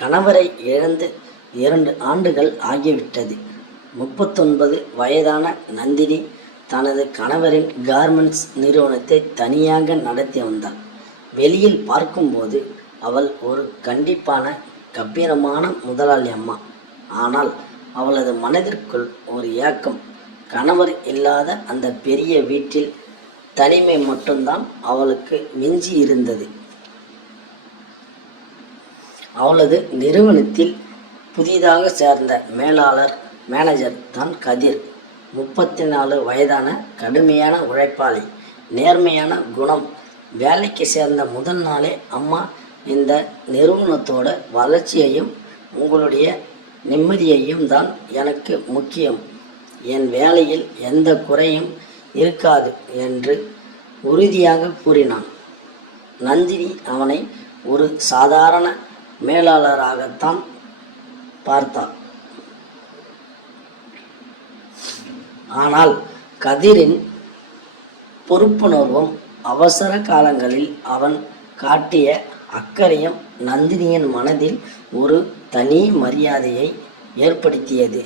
கணவரை இழந்து 2 ஆண்டுகள் ஆகிவிட்டது. 39 வயதான நந்தினி தனது கணவரின் கார்மெண்ட்ஸ் நிறுவனத்தை தனியாக நடத்தி வந்தாள். வெளியில் பார்க்கும்போது அவள் ஒரு கண்டிப்பான கம்பீரமான முதலாளி அம்மா. ஆனால் அவளது மனதிற்குள் ஒரு ஏக்கம். கணவர் இல்லாத அந்த பெரிய வீட்டில் தனிமை மட்டும்தான் அவளுக்கு மிஞ்சி இருந்தது. அவளது நிறுவனத்தில் புதிதாக சேர்ந்த மேனேஜர் தான் கதிர். 34 வயதான கடுமையான உழைப்பாளி, நேர்மையான குணம். வேலைக்கு சேர்ந்த முதல் நாளே, அம்மா, இந்த நிறுவனத்தோட வளர்ச்சியையும் உங்களுடைய நிம்மதியையும் தான் எனக்கு முக்கியம். என் வேலையில் எந்த குறையும் இருக்காது என்று உறுதியாக கூறினான். நந்தினி அவனை ஒரு சாதாரண மேலாளராகத்தான் பார்த்தாள். ஆனால் கதிரின் பொறுப்புணர்வும் அவசர காலங்களில் அவன் காட்டிய அக்கறையும் நந்தினியின் மனதில் ஒரு தனி மரியாதையை ஏற்படுத்தியது.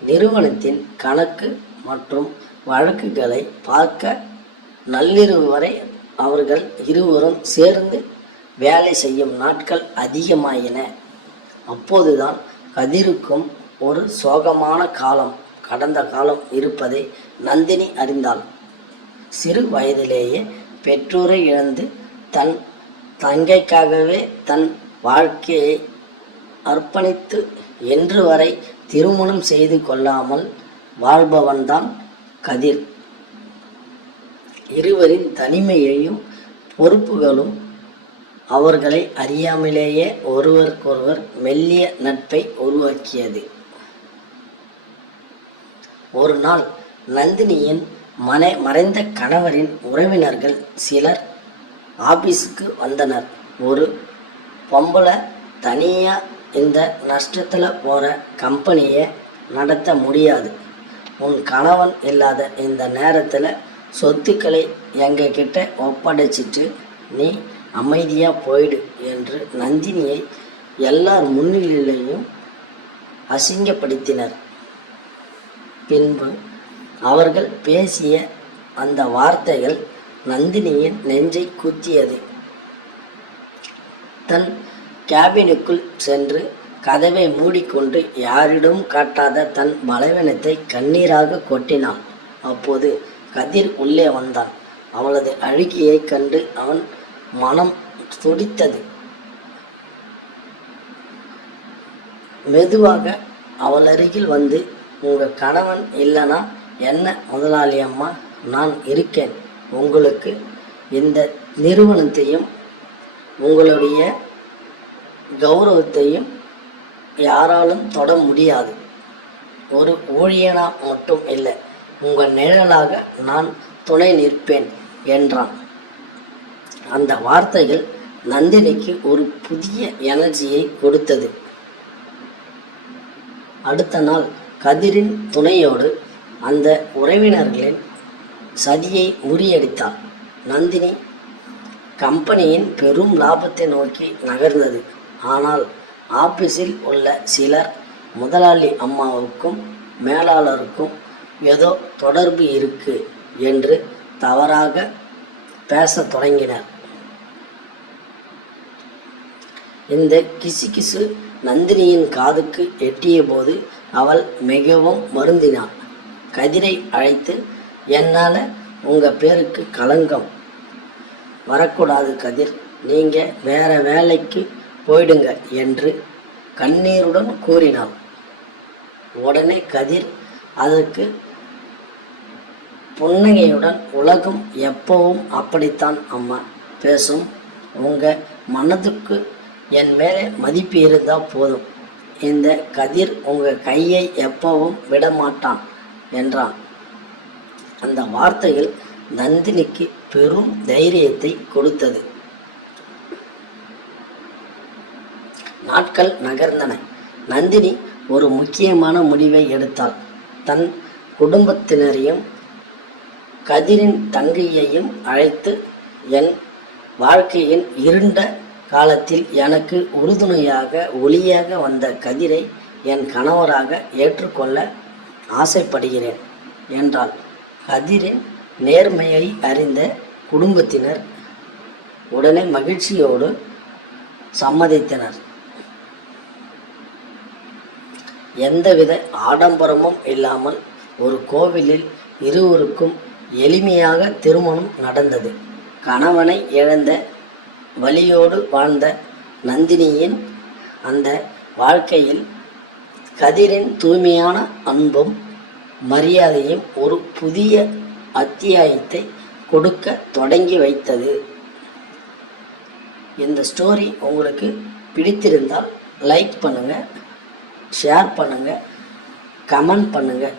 நிறுவனத்தின் கணக்கு மற்றும் வழக்குகளை பார்க்க நள்ளிரவு வரை அவர்கள் இருவரும் சேர்ந்து வேலை செய்யும் நாட்கள் அதிகமாயின. அப்போதுதான் கதிருக்கும் ஒரு சோகமான கடந்த காலம் இருப்பதை நந்தினி அறிந்தாள். சிறு வயதிலேயே பெற்றோரை இழந்து தன் தங்கைக்காகவே தன் வாழ்க்கையை அர்ப்பணித்து இன்று வரை திருமணம் செய்து கொள்ளாமல் வாழ்பவன்தான் கதிர். இருவரின் தனிமையையும் பொறுப்புகளும் அவர்களை அறியாமலேயே ஒருவருக்கொருவர் மெல்லிய நட்பை உருவாக்கியது. ஒரு நாள் நந்தினியின் மறைந்த கணவரின் உறவினர்கள் சிலர் ஆபீஸுக்கு வந்தனர். ஒரு பொம்பளை தனியா இந்த நஷ்டத்துல போற கம்பெனியை நடத்த முடியாது. உன் கணவன் இல்லாத இந்த நேரத்துல சொத்துக்களை எங்க கிட்ட ஒப்படைச்சிட்டு நீ அமைதியா போயிடு என்று நந்தினியை எல்லார் முன்னிலையிலும் அசிங்கப்படுத்தினர். பின்பு அவர்கள் பேசிய அந்த வார்த்தைகள் நந்தினியின் நெஞ்சை குத்தியது. தன் கேபினுக்குள் சென்று கதவை மூடிக்கொண்டு யாரிடம் காட்டாத தன் பலவீனத்தை கண்ணீராக கொட்டினாள். அப்போது கதிர் உள்ளே வந்தான். அவளது அழுகையை கண்டு அவன் மனம் துடித்தது. மெதுவாக அவள் அருகில் வந்து, உங்க கணவன் இல்லைனா என்ன முதலாளி அம்மா, நான் இருக்கேன். உங்களுக்கு இந்த நிறுவனத்தையும் உங்களுடைய கௌரவத்தையும் யாராலும் தொட முடியாது. ஒரு ஊழியனா மட்டும் இல்லை, உங்கள் நிழலாக நான் துணை நிற்பேன் என்றான். அந்த வார்த்தைகள் நந்தினிக்கு ஒரு புதிய எனர்ஜியை கொடுத்தது. அடுத்த நாள் கதிரின் துணையோடு அந்த உறவினர்களின் சதியை முறியடித்தாள். நந்தினி கம்பெனியின் பெரும் லாபத்தை நோக்கி நகர்ந்தது. ஆனால் ஆபீஸில் உள்ள சிலர் முதலாளி அம்மாவுக்கும் மேலாளருக்கும் ஏதோ தொடர்பு இருக்கு என்று தவறாக பேசத் தொடங்கினர். இந்த கிசுகிசு நந்தினியின் காதுக்கு எட்டிய போது அவள் மிகவும் வருந்தினாள். கதிரை அழைத்து, என்னால் உங்கள் பேருக்கு களங்கம் வரக்கூடாது கதிர், நீங்கள் வேற வேலைக்கு போயிடுங்க என்று கண்ணீருடன் கூறினாள். உடனே கதிர் அதற்கு புன்னகையுடன், உலகம் எப்பவும் அப்படித்தான் அம்மா பேசும். உங்கள் மனதுக்கு என் மேலே மதிப்பு இருந்தால் போதும். இந்த கதிர் உங்கள் கையை எப்பவும் விடமாட்டான் என்றான். அந்த வார்த்தைகள் நந்தினிக்கு பெரும் தைரியத்தை கொடுத்தது. நாட்கள் நகர்ந்தன. நந்தினி ஒரு முக்கியமான முடிவை எடுத்தாள். தன் குடும்பத்தினரையும் கதிரின் தங்கையையும் அழைத்து, என் வாழ்க்கையின் இருண்ட காலத்தில் எனக்கு உறுதுணையாக ஒளியாக வந்த கதிரை என் கணவராக ஏற்றுக்கொள்ள ஆசைப்படுகிறேன் என்றாள். கதிரின் நேர்மையை அறிந்த குடும்பத்தினர் உடனே மகிழ்ச்சியோடு சம்மதித்தனர். எந்தவித ஆடம்பரமும் இல்லாமல் ஒரு கோவிலில் இருவருக்கும் எளிமையாக திருமணம் நடந்தது. கணவனை இழந்த வலியோடு வாழ்ந்த நந்தினியின் அந்த வாழ்க்கையில் கதிரின் தூய்மையான அன்பும் மரியாதையும் ஒரு புதிய அத்தியாயத்தை கொடுக்க தொடங்கி வைத்தது. இந்த ஸ்டோரி உங்களுக்கு பிடித்திருந்தால் லைக் பண்ணுங்கள், ஷேர் பண்ணுங்கள், கமெண்ட் பண்ணுங்கள்.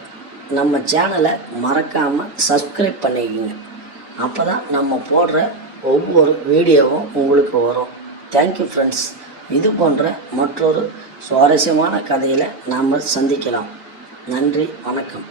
நம்ம சேனலை மறக்காமல் சப்ஸ்கிரைப் பண்ணிக்கோங்க. அப்போ தான் நம்ம போடுற ஒவ்வொரு வீடியோவும் உங்களுக்கு வரும். Thank you friends. இது போன்ற மற்றொரு சுவாரஸ்யமான கதையில் நாம் சந்திக்கலாம். நன்றி, வணக்கம்.